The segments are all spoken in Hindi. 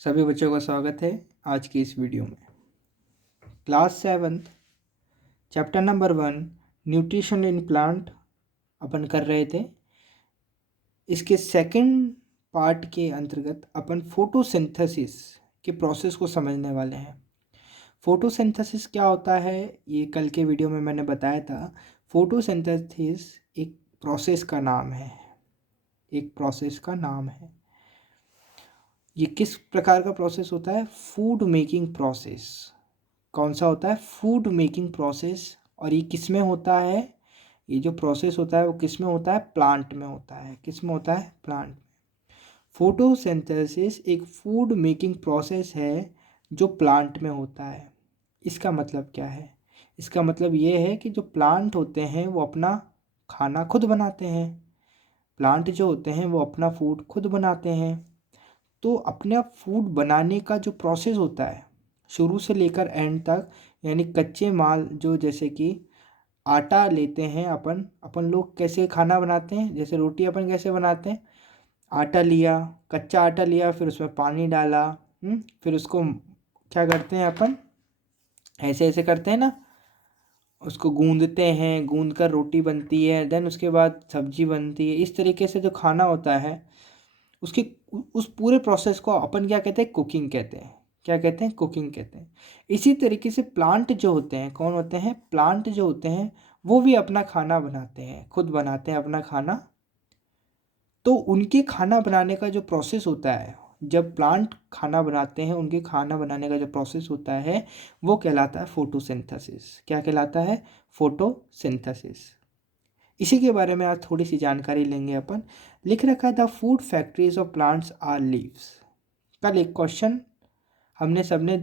सभी बच्चों का स्वागत है आज की इस वीडियो में। Class 7 chapter number 1 nutrition in plant अपन कर रहे थे। इसके सेकंड पार्ट के अंतर्गत अपन फोटोसिंथेसिस के प्रोसेस को समझने वाले हैं। फोटोसिंथेसिस क्या होता है ये कल के वीडियो में मैंने बताया था। फोटोसिंथेसिस एक प्रोसेस का नाम है, ये किस प्रकार का प्रोसेस होता है? Food making process. कौन सा होता है? Food making process. और ये किस में होता है? ये जो प्रोसेस होता है वो किस में होता है? प्लांट में होता है। किस में होता है? प्लांट में। फोटोसिंथेसिस एक फूड मेकिंग प्रोसेस है जो प्लांट में होता है। इसका मतलब क्या है? इसका मतलब ये है कि जो प्लांट होते हैं वो अपना खाना खुद बनाते हैं। प्लांट जो होते हैं वो अपना फूड खुद बनाते हैं। तो अपने फूड बनाने का जो प्रोसेस होता है शुरू से लेकर एंड तक, यानी कच्चे माल जो जैसे कि आटा लेते हैं अपन लोग कैसे खाना बनाते हैं, जैसे रोटी अपन कैसे बनाते हैं, आटा लिया, कच्चा आटा लिया, फिर उसमें पानी डाला, फिर उसको क्या करते हैं अपन, ऐसे ऐसे करते हैं ना, उसको गूंदते हैं, गूंद कर रोटी बनती है, देन उसके बाद सब्जी बनती है। इस तरीके से जो खाना होता है उसकी उस पूरे प्रोसेस को अपन क्या कहते हैं? कुकिंग कहते हैं। क्या कहते हैं? कुकिंग कहते हैं। इसी तरीके से प्लांट जो होते हैं, कौन होते हैं? प्लांट जो होते हैं वो भी अपना खाना बनाते हैं, खुद बनाते हैं अपना खाना। तो उनके खाना बनाने का जो प्रोसेस होता है, जब प्लांट खाना बनाते हैं उनके खाना बनाने का जो प्रोसेस होता है वो कहलाता है फोटोसिंथेसिस। क्या कहलाता है? फोटोसिंथेसिस। इसी के बारे में आज थोड़ी सी जानकारी लेंगे अपन। लिख रखा है the food factories of plants are leaves. कल एक क्वेश्चन हमने सबने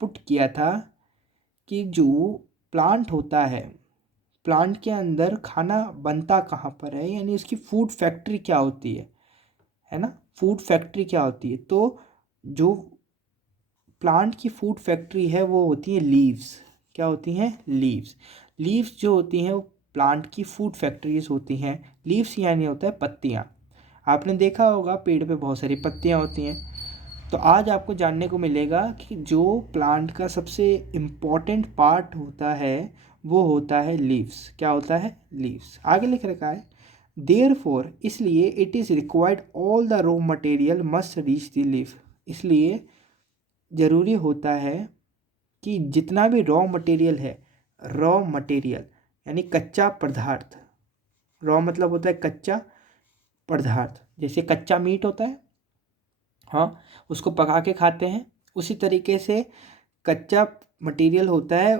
पुट किया था कि जो प्लांट होता है, प्लांट के अंदर खाना बनता कहाँ पर है, यानी उसकी फूड फैक्ट्री क्या होती है ना? फूड फैक्ट्री क्या होती है? तो जो प्लांट की फूड फैक्ट्री है वो होती है लीव्स। क्या होती हैं? लीव्स। लीव्स जो होती हैं वो प्लांट की फूड फैक्ट्रीज होती हैं। लीव्स यानी होता है पत्तियाँ। आपने देखा होगा पेड़ पे बहुत सारी पत्तियाँ होती हैं। तो आज आपको जानने को मिलेगा कि जो प्लांट का सबसे इम्पॉर्टेंट पार्ट होता है वो होता है लीव्स। क्या होता है? लीव्स। आगे लिख रखा है देयरफॉर, इसलिए it is required all the raw material must reach the leaf. इसलिए ज़रूरी होता है कि जितना भी रॉ मटेरियल है, रॉ मटेरियल यानी कच्चा पदार्थ, रॉ मतलब होता है कच्चा पदार्थ, जैसे कच्चा मीट होता है, हाँ, उसको पका के खाते हैं। उसी तरीके से कच्चा मटेरियल होता है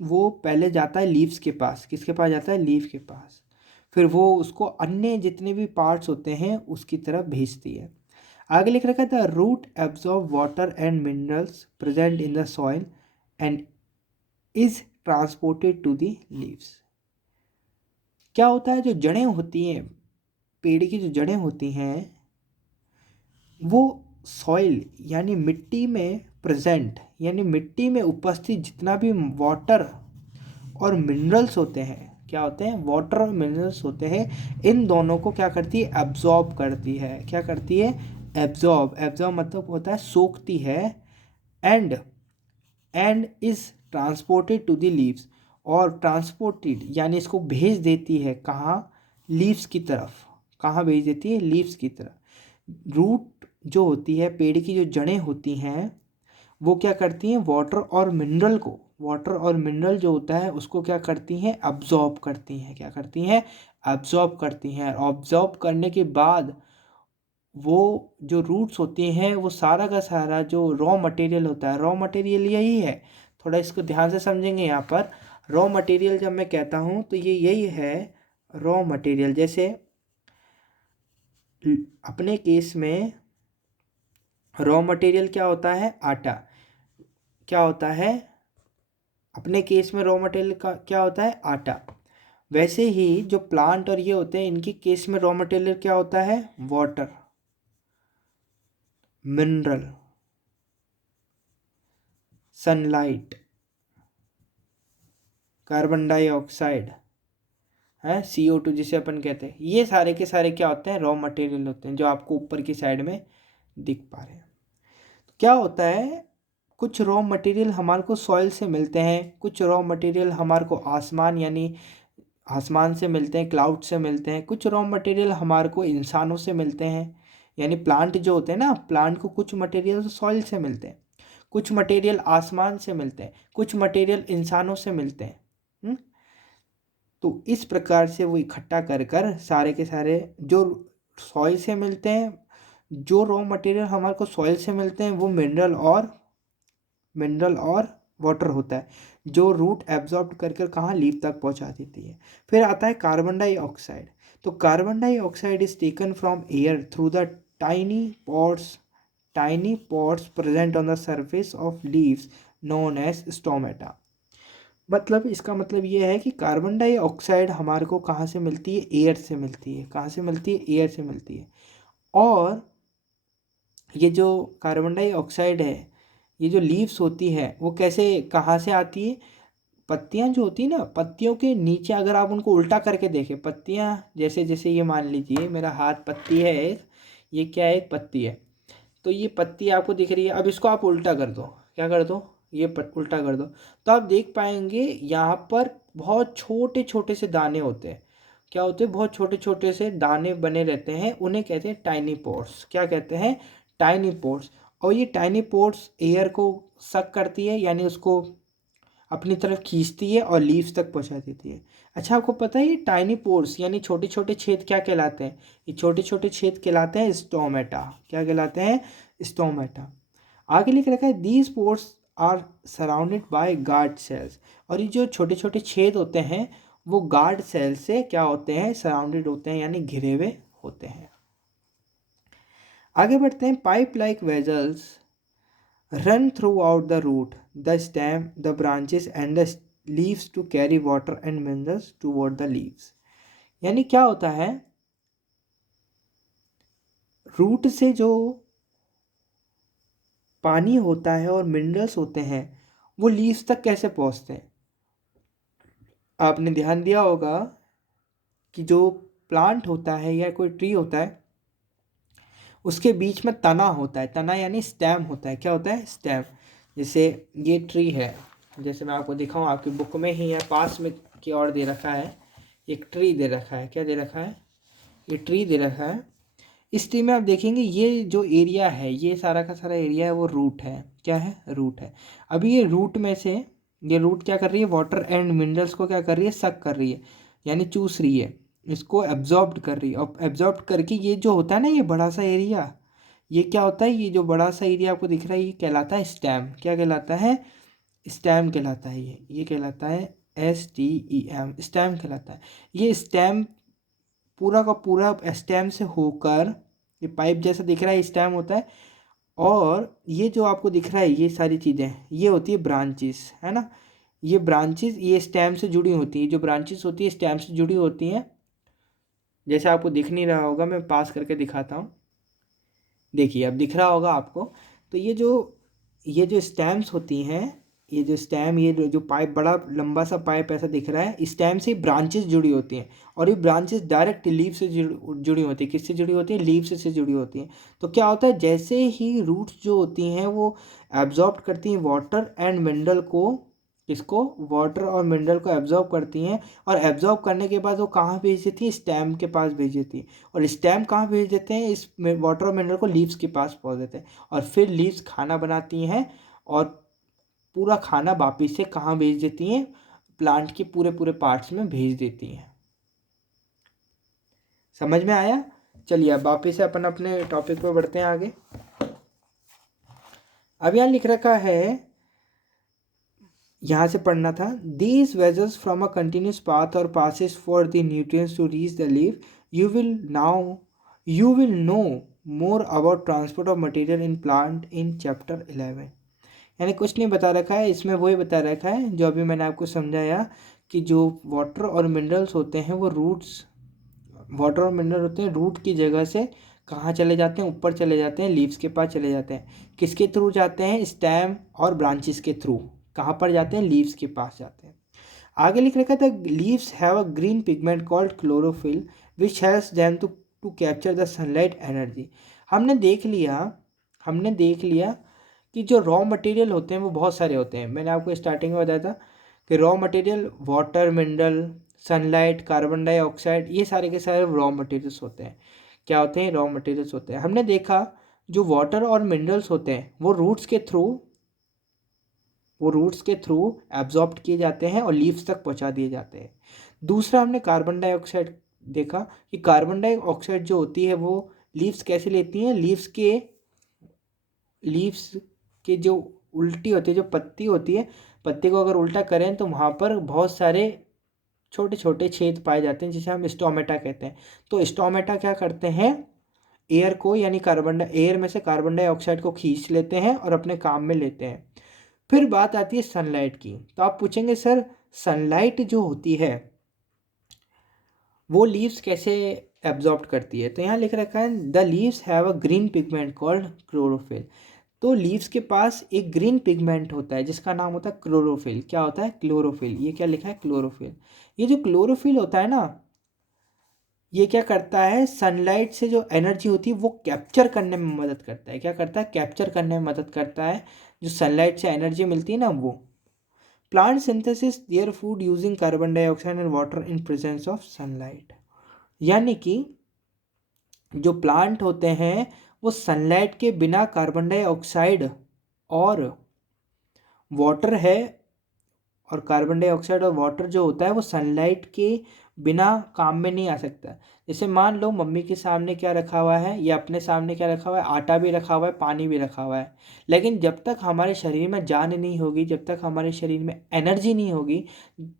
वो पहले जाता है लीव्स के पास। किसके पास जाता है? लीफ के पास। फिर वो उसको अन्य जितने भी पार्ट्स होते हैं उसकी तरफ भेजती है। आगे लिख रखा था root absorb water and minerals present in the soil and is transported to the leaves. क्या होता है? जो जड़ें होती हैं, पेड़ की जो जड़ें होती हैं वो सॉइल यानी मिट्टी में प्रेजेंट, यानी मिट्टी में उपस्थित जितना भी वाटर और मिनरल्स होते हैं, क्या होते हैं? वाटर और मिनरल्स होते हैं, इन दोनों को क्या करती है? एब्जॉर्ब करती है। क्या करती है? एब्जॉर्ब। एब्जॉर्ब मतलब होता है सोखती है। And is transported to the leaves, और ट्रांसपोर्टेड यानी इसको भेज देती है कहाँ? लीव्स की तरफ। कहाँ भेज देती है? लीव्स की तरफ। रूट जो होती है, पेड़ की जो जड़ें होती हैं वो क्या करती हैं? वाटर और मिनरल जो होता है उसको क्या करती हैं? अब्जॉर्ब करती हैं। क्या करती हैं? अब्जॉर्ब करती हैं। अब्जॉर्ब करने के बाद वो जो रूट्स होती हैं वो सारा का सारा जो रॉ मटेरियल होता है, रॉ मटेरियल यही है, थोड़ा इसको ध्यान से समझेंगे। यहाँ पर रॉ मटेरियल जब मैं कहता हूँ तो ये यही है रॉ मटेरियल। जैसे अपने केस में रॉ मटेरियल क्या होता है? आटा। क्या होता है? अपने केस में रॉ मटेरियल का क्या होता है? आटा। वैसे ही जो प्लांट और ये होते हैं इनके केस में रॉ मटेरियल क्या होता है? Water, mineral, sunlight, carbon dioxide है, CO2 जिसे अपन कहते हैं। ये सारे के सारे क्या होते हैं? रॉ मटेरियल होते हैं, जो आपको ऊपर की साइड में दिख पा रहे हैं। क्या होता है, कुछ रॉ मटेरियल हमारे को सॉइल से मिलते हैं, कुछ रॉ मटेरियल हमारे को आसमान यानी आसमान से मिलते हैं, क्लाउड से मिलते हैं, कुछ रॉ मटेरियल हमारे को इंसानों से मिलते हैं, यानी प्लांट जो होते हैं ना, प्लांट को कुछ मटेरियल सॉइल से मिलते हैं, कुछ मटेरियल आसमान से मिलते हैं, कुछ मटेरियल इंसानों से मिलते हैं। तो इस प्रकार से वो इकट्ठा कर कर सारे के सारे जो सॉइल से मिलते हैं, जो रॉ मटेरियल हमारे को सॉइल से मिलते हैं वो मिनरल और वाटर होता है, जो रूट एब्जॉर्ब कर कर कहाँ, लीफ तक पहुँचा देती है। फिर आता है कार्बन डाइऑक्साइड। तो carbon dioxide is taken from air through the tiny pods present on the surface of leaves known as stomata. मतलब इसका मतलब ये है कि कार्बन डाइऑक्साइड हमारे को कहाँ से मिलती है, एयर से मिलती है। कहाँ से मिलती है, एयर से मिलती है। और ये जो कार्बन डाइऑक्साइड है, ये जो लीव्स होती है वो कैसे, कहाँ से आती है, पत्तियाँ जो होती है ना, पत्तियों के नीचे अगर आप उनको उल्टा करके देखें, पत्तियाँ जैसे जैसे ये मान लीजिए मेरा हाथ पत्ती है एक, ये क्या है, एक पत्ती है। तो ये पत्ती आपको दिख रही है, अब इसको आप उल्टा कर दो, क्या कर दो, ये उल्टा कर दो, तो आप देख पाएंगे यहाँ पर बहुत छोटे छोटे से दाने होते हैं। क्या होते हैं, बहुत छोटे छोटे से दाने बने रहते हैं, उन्हें कहते हैं टाइनी पोर्स। क्या कहते हैं, टाइनी पोर्स। और ये टाइनी पोर्स एयर को सक करती है, यानी उसको अपनी तरफ खींचती है और लीव्स तक पहुंचा देती है। अच्छा, आपको पता है ये टाइनी पोर्स यानी छोटे छोटे छेद क्या कहलाते हैं, ये छोटे छोटे छेद कहलाते हैं स्टोमेटा। क्या कहलाते हैं, स्टोमेटा। आगे लिख रखा है these pores are surrounded by guard cells. और ये जो छोटे छोटे छेद होते हैं वो गार्ड सेल से क्या होते हैं, सराउंडेड होते हैं, यानी घिरे हुए होते हैं। आगे बढ़ते हैं, pipe like vessels run throughout the root, the stem, the branches and the leaves to carry water and minerals toward the leaves। यानी क्या होता है, रूट से जो पानी होता है और मिनरल्स होते हैं वो लीव्स तक कैसे पहुंचते हैं। आपने ध्यान दिया होगा कि जो प्लांट होता है या कोई ट्री होता है उसके बीच में तना होता है, तना यानी स्टेम होता है। क्या होता है, स्टेम। जैसे ये ट्री है, जैसे मैं आपको दिखाऊं, आपकी बुक में ही है, पास में की ओर दे रखा है, एक ट्री दे रखा है। क्या दे रखा है, ये ट्री दे रखा है। इस ट्री में आप देखेंगे ये जो एरिया है, ये सारा का सारा एरिया है वो रूट है। क्या है, रूट है। अभी ये रूट में से ये रूट क्या कर रही है, वाटर एंड मिनरल्स को क्या कर रही है, सक कर रही है, यानी चूस रही है, इसको एब्जॉर्ब कर रही है। और एब्जॉर्ब करके ये जो होता है ना, ये बड़ा सा एरिया, ये क्या होता है, ये जो बड़ा सा एरिया आपको दिख रहा है ये कहलाता है स्टेम। क्या कहलाता है, स्टेम कहलाता है। ये कहलाता है STEM, स्टेम कहलाता है। ये स्टेम पूरा का पूरा स्टेम से होकर, ये पाइप जैसा दिख रहा है स्टेम होता है। और ये जो आपको दिख रहा है ये सारी चीज़ें, ये होती है ब्रांचेस, है ना। ये ब्रांचेस ये स्टेम से जुड़ी होती हैं, जो ब्रांचेस होती है स्टेम से जुड़ी होती हैं। जैसे आपको दिख नहीं रहा होगा, मैं पास करके दिखाता हूँ, देखिए अब दिख रहा होगा आपको। तो ये जो स्टेम्स होती हैं, ये जो स्टेम, ये जो पाइप, बड़ा लंबा सा पाइप ऐसा दिख रहा है, स्टेम से ब्रांचेस जुड़ी होती हैं। और ये ब्रांचेस डायरेक्ट लीव से जुड़ी होती है। किससे जुड़ी होती है, लीव से जुड़ी होती हैं। तो क्या होता है, जैसे ही रूट्स जो होती हैं वो एब्जॉर्ब करती हैं वाटर एंड मिनरल को, इसको वाटर और मिनरल को एब्जॉर्ब करती हैं। और एब्जॉर्ब करने के बाद वो कहाँ भेज देती है, स्टेम के पास भेज देती है। और स्टेम कहाँ भेज देते हैं, इस वाटर और मिनरल को लीव्स के पास पहुँच देते हैं। और फिर लीव्स खाना बनाती हैं और पूरा खाना वापिस से कहाँ भेज देती हैं, प्लांट के पूरे पूरे पार्ट्स में भेज देती हैं। समझ में आया। चलिए अब वापिस से अपन अपने टॉपिक पर बढ़ते हैं आगे। अब यहाँ लिख रखा है, यहाँ से पढ़ना था, these vessels from a continuous path और passes for the nutrients to reach the leaf. You will know more about transport of material in plant in chapter 11। यानी कुछ नहीं बता रखा है इसमें, वही बता रखा है जो अभी मैंने आपको समझाया, कि जो वाटर और मिनरल्स होते हैं वो वाटर और मिनरल होते हैं रूट की जगह से कहाँ चले जाते हैं, ऊपर चले जाते हैं, लीव्स के पास चले जाते हैं। किसके थ्रू जाते हैं, स्टेम और ब्रांचेस के थ्रू। कहाँ पर जाते हैं, लीव्स के पास जाते हैं। आगे लिख रखा था, leaves have a green pigment called chlorophyll which helps them to capture the sunlight energy. हमने देख लिया कि जो रॉ मटेरियल होते हैं वो बहुत सारे होते हैं। मैंने आपको स्टार्टिंग में बताया था कि raw material water, mineral, sunlight, carbon dioxide, ये सारे के सारे रॉ मटेरियल्स होते हैं। क्या होते हैं? रॉ मटेरियल्स होते हैं। हमने देखा जो वाटर और मिनरल्स होते हैं वो रूट्स के थ्रू एब्जॉर्ब किए जाते हैं और लीव्स तक पहुंचा दिए जाते हैं। दूसरा हमने कार्बन डाइऑक्साइड देखा कि कार्बन डाइऑक्साइड जो होती है वो लीव्स कैसे लेती हैं। लीव्स के जो उल्टी होती है, जो पत्ती होती है, पत्ती को अगर उल्टा करें तो वहाँ पर बहुत सारे छोटे छोटे छेद पाए जाते हैं जिसे हम स्टोमेटा कहते हैं। तो स्टोमेटा क्या करते हैं? एयर को, यानी एयर में से कार्बन डाइऑक्साइड को खींच लेते हैं और अपने काम में लेते हैं। फिर बात आती है सनलाइट की। तो आप पूछेंगे सर सनलाइट जो होती है वो लीव्स कैसे एब्जॉर्ब करती है? तो यहाँ लिख रखा है the leaves have a green pigment called chlorophyll. तो लीव्स के पास एक ग्रीन पिगमेंट होता है जिसका नाम होता है क्लोरोफिल। क्या होता है? क्लोरोफिल। ये क्या लिखा है? क्लोरोफिल। ये जो क्लोरोफिल होता है ना, ये क्या करता है? सनलाइट से जो एनर्जी होती है वो कैप्चर करने में मदद करता है। क्या करता है? कैप्चर करने में मदद करता है। जो सनलाइट से एनर्जी मिलती है ना वो। Plant synthesis their food using carbon dioxide and water in presence of sunlight. यानी कि जो प्लांट होते हैं वो सनलाइट के बिना कार्बन डाइऑक्साइड और वाटर है, और कार्बन डाइऑक्साइड और वाटर जो होता है वो सनलाइट के बिना काम में नहीं आ सकता। जैसे मान लो मम्मी के सामने क्या रखा हुआ है या अपने सामने क्या रखा हुआ है, आटा भी रखा हुआ है, पानी भी रखा हुआ है, लेकिन जब तक हमारे शरीर में जान नहीं होगी, जब तक हमारे शरीर में एनर्जी नहीं होगी,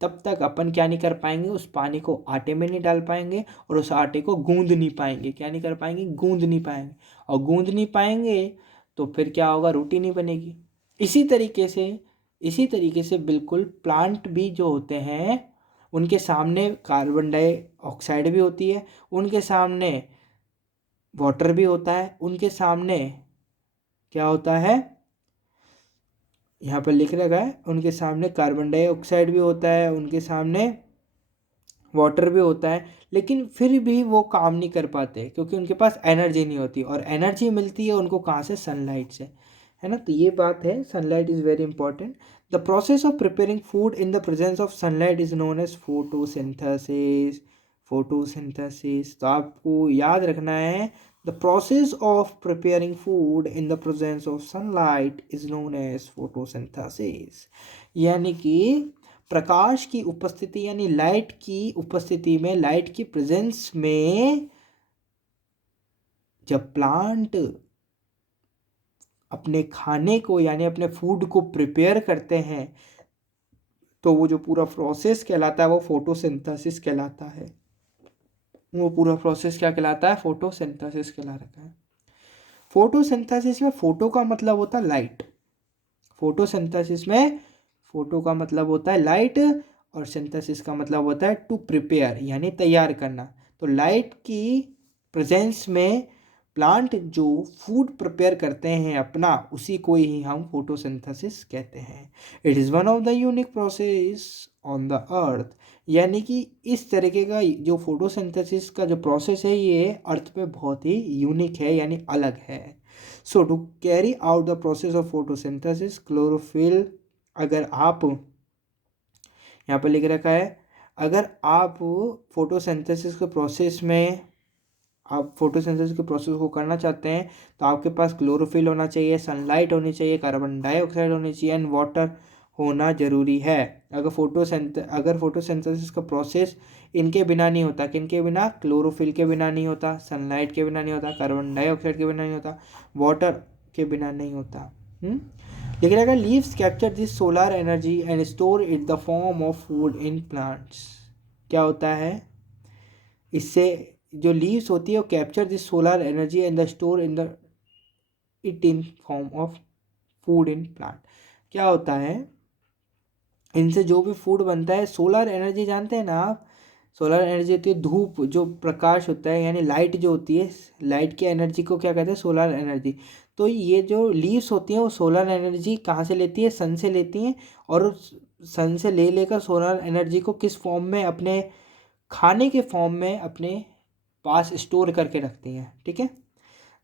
तब तक अपन क्या नहीं कर पाएंगे? उस पानी को आटे में नहीं डाल पाएंगे और उस आटे को गूंद नहीं पाएंगे। क्या नहीं कर पाएंगे? गूंद नहीं पाएंगे। और गूंद नहीं पाएंगे तो फिर क्या होगा? रोटी नहीं बनेगी। इसी तरीके से इसी तरीके से बिल्कुल प्लांट भी जो होते हैं उनके सामने कार्बन डाइऑक्साइड भी होती है, उनके सामने वाटर भी होता है, उनके सामने क्या होता है? यहाँ पर लिख रखा है उनके सामने कार्बन डाइऑक्साइड भी होता है, उनके सामने वाटर भी होता है, लेकिन फिर भी वो काम नहीं कर पाते क्योंकि उनके पास एनर्जी नहीं होती। और एनर्जी मिलती है उनको कहाँ से? सनलाइट से, है ना। तो ये बात है, sunlight is very important. The process of preparing food in the presence of sunlight is known as photosynthesis. Photosynthesis, तो आपको याद रखना है the process of preparing food in the presence of sunlight is known as photosynthesis. यानी कि प्रकाश की उपस्थिति, यानी लाइट की उपस्थिति में, लाइट की प्रेजेंस में जब प्लांट अपने खाने को यानी अपने फूड को प्रिपेयर करते हैं तो वो जो पूरा प्रोसेस कहलाता है वो फोटोसिंथेसिस कहलाता है। वो पूरा प्रोसेस क्या कहलाता है? फोटोसिंथेसिस कहला रखा है। फोटोसिंथेसिस में फोटो का मतलब होता है लाइट। फोटोसिंथेसिस में फोटो का मतलब होता है लाइट और सिंथेसिस का मतलब होता है टू प्रिपेयर, यानी तैयार करना। तो लाइट की प्रेजेंस में प्लांट जो फूड प्रिपेयर करते हैं अपना, उसी को ही हम फोटोसिंथेसिस कहते हैं। It is one of the unique process on the earth. यानी कि इस तरीके का जो फोटोसिंथेसिस का जो प्रोसेस है ये अर्थ पे बहुत ही यूनिक है, यानी अलग है। So to carry out the process of photosynthesis chlorophyll, अगर आप यहाँ पर लिख रखा है, अगर आप फोटोसिंथेसिस के प्रोसेस में आप फोटोसिंथेसिस के प्रोसेस को करना चाहते हैं तो आपके पास क्लोरोफिल होना चाहिए, सनलाइट होनी चाहिए, कार्बन डाइऑक्साइड होनी चाहिए एंड वाटर होना ज़रूरी है। अगर फोटोसिंथेसिस का प्रोसेस इनके बिना नहीं होता, किनके बिना? क्लोरोफिल के बिना नहीं होता, सनलाइट के बिना नहीं होता, कार्बन डाइऑक्साइड के बिना नहीं होता, वाटर के बिना नहीं होता। लेकिन अगर leaves capture this solar energy and store it the form of food in plants. क्या होता है? इससे जो लीव्स होती है वो capture this solar energy and the store in the it in form of food in plant. क्या होता है? इनसे जो भी फूड बनता है, सोलर एनर्जी जानते हैं ना आप? सोलर एनर्जी होती है धूप, जो प्रकाश होता है, यानी लाइट जो होती है, लाइट की एनर्जी को क्या कहते हैं? Solar energy. तो ये जो लीव्स होती हैं वो सोलर एनर्जी कहाँ से लेती है? सन से लेती हैं। और सन से ले लेकर सोलर एनर्जी को किस फॉर्म में? अपने खाने के फॉर्म में अपने पास स्टोर करके रखती हैं। ठीक है।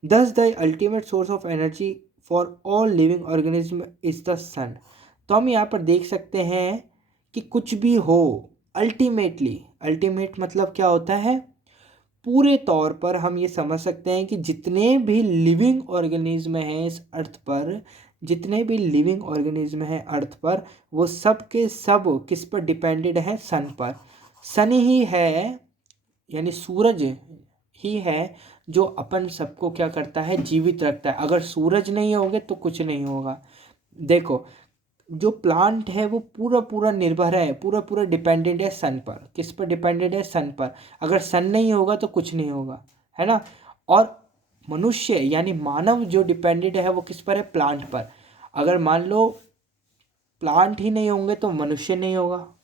Thus the ultimate source of energy for all living organism is the sun. तो हम यहाँ पर देख सकते हैं कि कुछ भी हो, अल्टीमेटली, अल्टीमेट मतलब क्या होता है, पूरे तौर पर हम ये समझ सकते हैं कि जितने भी लिविंग ऑर्गेनिज्म हैं इस अर्थ पर, जितने भी लिविंग ऑर्गेनिज्म हैं अर्थ पर, वो सब के सब किस पर डिपेंडेड हैं, सन पर। सन ही है, यानी सूरज ही है जो अपन सबको क्या करता है, जीवित रखता है। अगर सूरज नहीं होगे तो कुछ नहीं होगा। देखो, जो प्लांट है वो पूरा पूरा निर्भर है, पूरा पूरा डिपेंडेंट है सन पर। किस पर डिपेंडेंट है, सन पर। अगर सन नहीं होगा तो कुछ नहीं होगा, है ना। और मनुष्य यानी मानव जो डिपेंडेंट है वो किस पर है, प्लांट पर। अगर मान लो प्लांट ही नहीं होंगे तो मनुष्य नहीं होगा,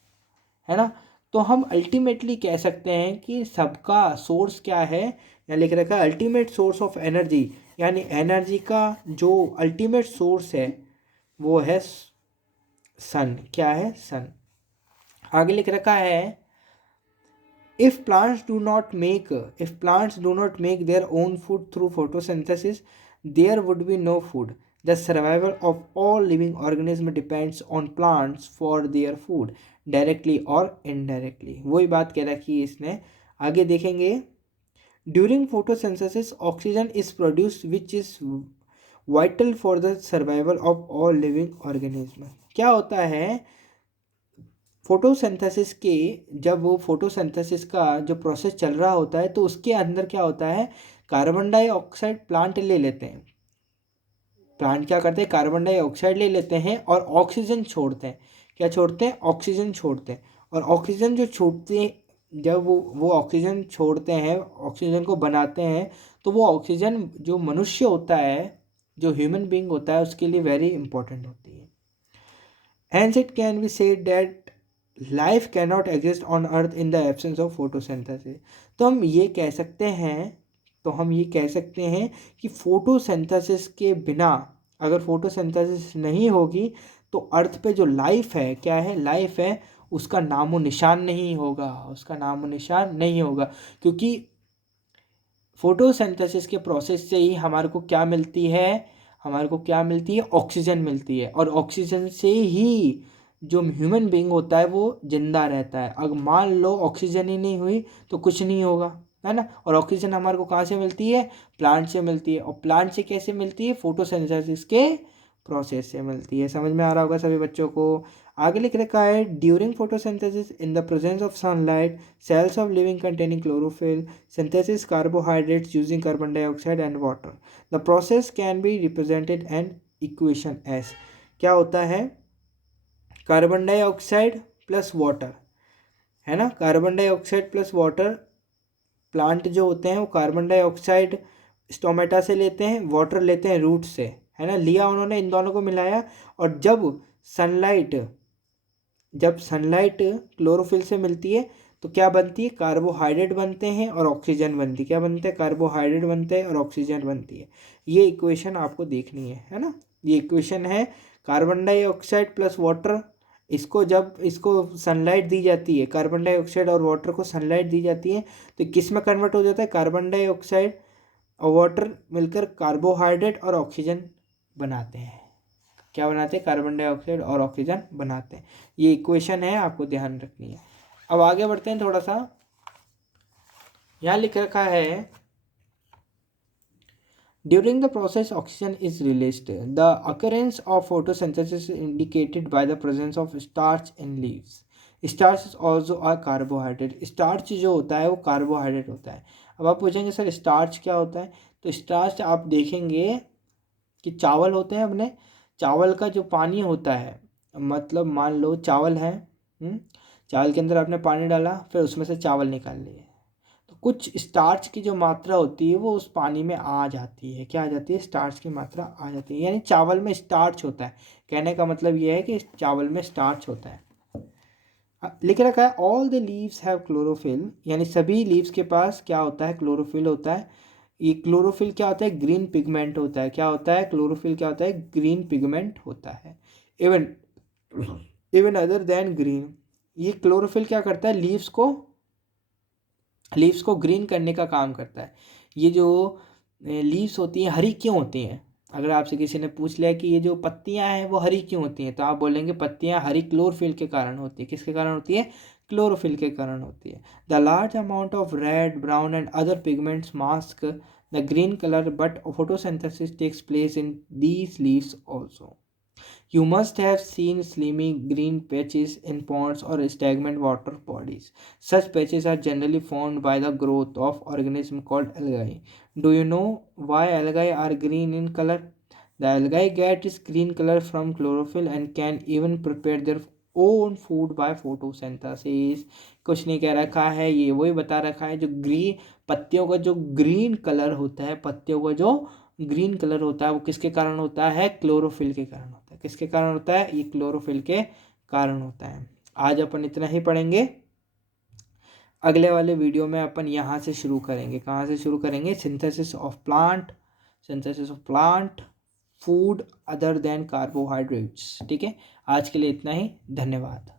है ना। तो हम अल्टीमेटली कह सकते हैं कि सबका सोर्स क्या है, यहाँ लिख रखा है अल्टीमेट सोर्स ऑफ एनर्जी, यानी एनर्जी का जो अल्टीमेट सोर्स है वो है सन। क्या है, सन। आगे लिख रखा है if plants do not make if plants do not make their own food through photosynthesis, there would be no food. The survival of all living organisms depends on plants for their food directly or indirectly। वही बात कह रखी है इसने। आगे देखेंगे, during photosynthesis oxygen is produced which is vital for the survival of all living organisms। क्या होता है, फोटोसिंथेसिस के, जब वो फोटोसिंथेसिस का जो प्रोसेस चल रहा होता है तो उसके अंदर क्या होता है, कार्बन डाइऑक्साइड प्लांट ले लेते हैं। प्लांट क्या करते हैं, कार्बन डाइऑक्साइड ले लेते हैं और ऑक्सीजन छोड़ते हैं। क्या छोड़ते हैं, ऑक्सीजन छोड़ते हैं। और ऑक्सीजन जो छोड़ते हैं, जब वो ऑक्सीजन छोड़ते हैं, ऑक्सीजन को बनाते हैं, तो वो ऑक्सीजन जो मनुष्य होता है, जो ह्यूमन बींग होता है, उसके लिए वेरी इंपॉर्टेंट होती है। Hence it can be said that life cannot exist on earth in the absence of photosynthesis। तो हम ये कह सकते हैं, कि फोटोसिंथेसिस के बिना, अगर फोटोसिंथेसिस नहीं होगी तो अर्थ पे जो लाइफ है, क्या है, लाइफ है, उसका नामो निशान नहीं होगा, उसका नामो निशान नहीं होगा। क्योंकि फोटोसिंथेसिस के प्रोसेस से ही हमारे को क्या मिलती है, हमारे को क्या मिलती है, ऑक्सीजन मिलती है। और ऑक्सीजन से ही जो ह्यूमन बीइंग होता है वो जिंदा रहता है। अगर मान लो ऑक्सीजन ही नहीं हुई तो कुछ नहीं होगा, है ना। और ऑक्सीजन हमारे को कहाँ से मिलती है, प्लांट से मिलती है। और प्लांट से कैसे मिलती है, फोटोसिंथेसिस के प्रोसेस से मिलती है। समझ में आ रहा होगा सभी बच्चों को। आगे लिख रखा है, during photosynthesis in the presence of sunlight cells of living containing chlorophyll synthesis carbohydrates using carbon dioxide and water। The process can be represented an equation as। क्या होता है, कार्बन डाइऑक्साइड प्लस वाटर, है ना। Carbon dioxide plus water, plant जो होते हैं वो कार्बन डाइऑक्साइड स्टोमेटा से लेते हैं, वाटर लेते हैं रूट से, है ना। लिया उन्होंने, इन दोनों को मिलाया, और जब सनलाइट क्लोरोफिल से मिलती है तो क्या बनती है, कार्बोहाइड्रेट बनते हैं और ऑक्सीजन बनती है। क्या बनते हैं, कार्बोहाइड्रेट बनते हैं और ऑक्सीजन बनती है। ये इक्वेशन आपको देखनी है ना। ये इक्वेशन है कार्बन डाइऑक्साइड प्लस वाटर। इसको सनलाइट दी जाती है, कार्बन डाइऑक्साइड और वाटर को सनलाइट दी जाती है तो किस में कन्वर्ट हो जाता है, कार्बन डाइऑक्साइड और वाटर मिलकर कार्बोहाइड्रेट और ऑक्सीजन बनाते हैं। क्या बनाते हैं, कार्बन डाइऑक्साइड और ऑक्सीजन बनाते हैं। ये इक्वेशन है, आपको ध्यान रखनी है। अब आगे बढ़ते हैं थोड़ा सा। यहाँ लिख रखा है, during the process oxygen is released. The occurrence of photosynthesis indicated by the presence of starch in leaves. Starch is also a carbohydrate. Starch जो होता है वो कार्बोहाइड्रेट होता है। अब आप पूछेंगे सर स्टार्च क्या होता है, तो स्टार्च आप देखेंगे कि चावल होते हैं अपने, चावल का जो पानी होता है, मतलब मान लो चावल है, चावल के अंदर आपने पानी डाला, फिर उसमें से चावल निकाल लिए, तो कुछ स्टार्च की जो मात्रा होती है वो उस पानी में आ जाती है। क्या आ जाती है, स्टार्च की मात्रा आ जाती है, यानी चावल में स्टार्च होता है। कहने का मतलब ये है कि चावल में स्टार्च होता है। लिख रखा है all the leaves have chlorophyll, यानी सभी लीव्स के पास क्या होता है, क्लोरोफिल होता है। ये क्लोरोफिल क्या होता है, ग्रीन पिगमेंट होता है। क्या होता है, क्लोरोफिल क्या होता है, ग्रीन पिगमेंट होता है। Even even other than green, ये क्लोरोफिल क्या करता है, लीव्स को ग्रीन करने का काम करता है। ये जो लीव्स होती हैं हरी क्यों होती हैं, अगर आपसे किसी ने पूछ लिया कि ये जो पत्तियां हैं वो हरी क्यों होती हैं, तो आप बोलेंगे पत्तियां हरी क्लोरोफिल के कारण होती है। किसके कारण होती है? क्लोरोफिल के कारण होती है। The large amount of red, brown and other pigments mask the green colour, but photosynthesis takes place in these leaves also. You must have seen slimy green patches in ponds or stagnant water bodies. Such patches are generally formed by the growth of organisms called algae. Do you know why algae are green in color? The algae get its green color from chlorophyll and can even prepare their own food by photosynthesis. कुछ नहीं कह रखा है, ये वही बता रखा है जो ग्रीन पत्तियों का जो ग्रीन कलर होता है, पत्तियों का जो ग्रीन कलर होता है वो किसके कारण होता है? क्लोरोफिल के कारण होता है। किसके कारण होता है? ये क्लोरोफिल के कारण होता है। आज अपन इतना ही पढ़ेंगे। अगले वाले वीडियो में अपन यहाँ से शुरू करेंगे। कहाँ से शुरू करेंगे? Synthesis of plant food other than carbohydrates. ठीक है, आज के लिए इतना ही। धन्यवाद।